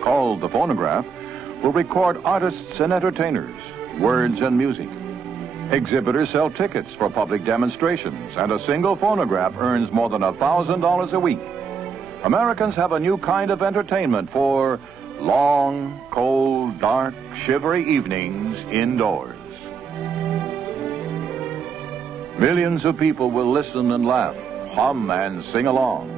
called the phonograph, will record artists and entertainers, words and music. Exhibitors sell tickets for public demonstrations, and a single phonograph earns more than $1,000 a week. Americans have a new kind of entertainment for long, cold, dark, shivery evenings indoors. Millions of people will listen and laugh, hum and sing along.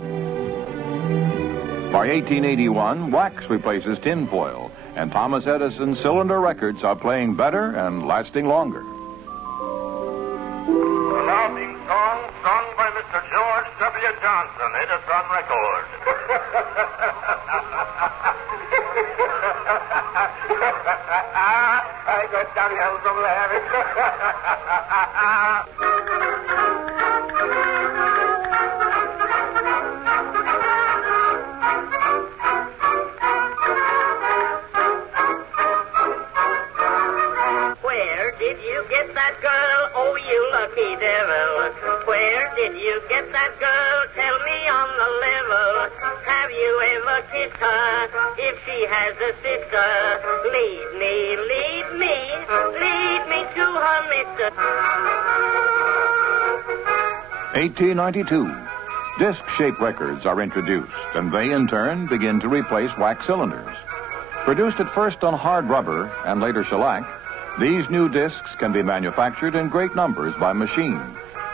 By 1881, wax replaces tinfoil, and Thomas Edison's cylinder records are playing better and lasting longer. The laughing song sung by Mr. George W. Johnson, Edison record. I got down hell from laughing. Where did you get that girl? Oh, you lucky devil. Where did you get that girl? Tell me on the level. Have you ever kissed her? If she has a sister, lead me to her, mister. 1892. Disc-shaped records are introduced, and they in turn begin to replace wax cylinders. Produced at first on hard rubber and later shellac, these new discs can be manufactured in great numbers by machine.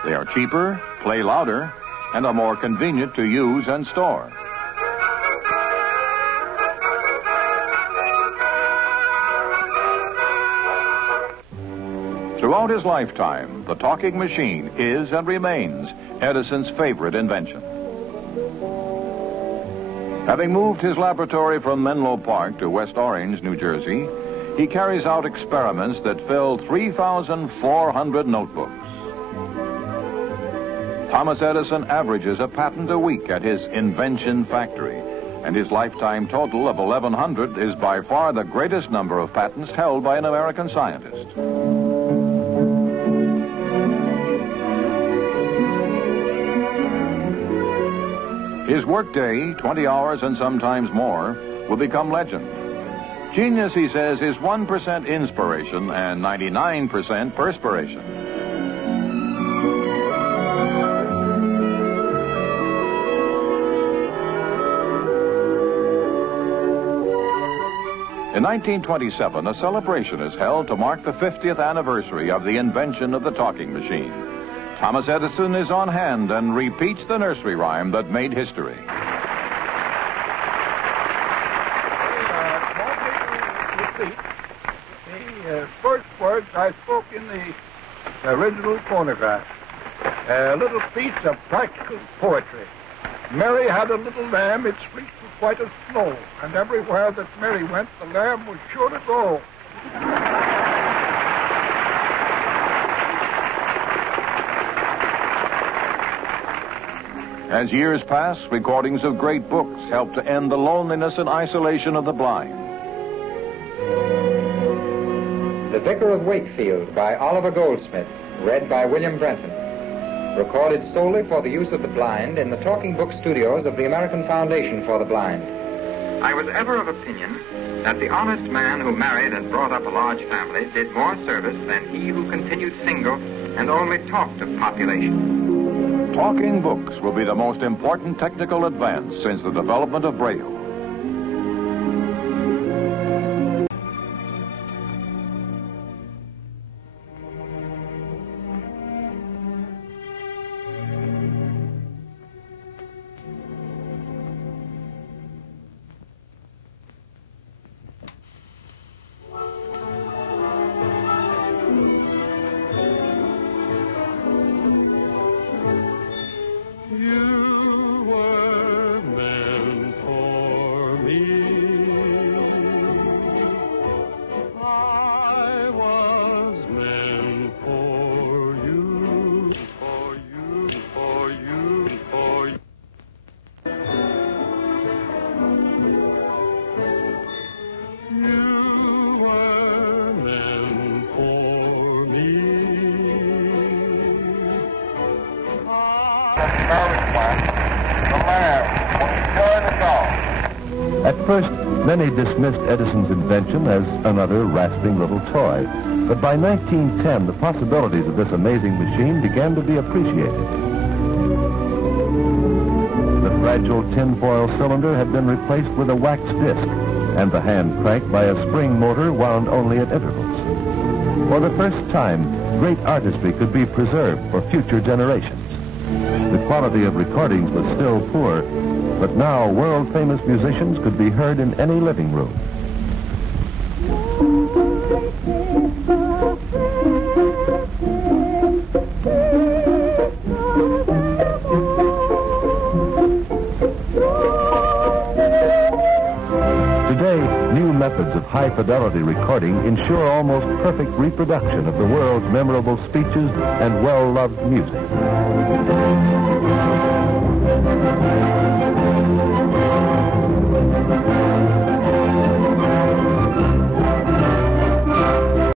They are cheaper, play louder, and are more convenient to use and store. Throughout his lifetime, the talking machine is and remains Edison's favorite invention. Having moved his laboratory from Menlo Park to West Orange, New Jersey, he carries out experiments that fill 3,400 notebooks. Thomas Edison averages a patent a week at his invention factory, and his lifetime total of 1,100 is by far the greatest number of patents held by an American scientist. His workday, 20 hours and sometimes more, will become legend. Genius, he says, is 1% inspiration and 99% perspiration. In 1927, a celebration is held to mark the 50th anniversary of the invention of the talking machine. Thomas Edison is on hand and repeats the nursery rhyme that made history. The first words I spoke in the original phonograph. A little piece of practical poetry. Mary had a little lamb, its fleece was white as snow, and everywhere that Mary went, the lamb was sure to go. As years pass, recordings of great books help to end the loneliness and isolation of the blind. The Vicar of Wakefield by Oliver Goldsmith, read by William Brenton. Recorded solely for the use of the blind in the talking book studios of the American Foundation for the Blind. I was ever of opinion that the honest man who married and brought up a large family did more service than he who continued single and only talked of population. Talking books will be the most important technical advance since the development of Braille. You were meant for First, many dismissed Edison's invention as another rasping little toy. But by 1910, the possibilities of this amazing machine began to be appreciated. The fragile tinfoil cylinder had been replaced with a wax disc, and the hand crank by a spring motor wound only at intervals. For the first time, great artistry could be preserved for future generations. The quality of recordings was still poor, but now world-famous musicians could be heard in any living room. Today, new methods of high-fidelity recording ensure almost perfect reproduction of the world's memorable speeches and well-loved music.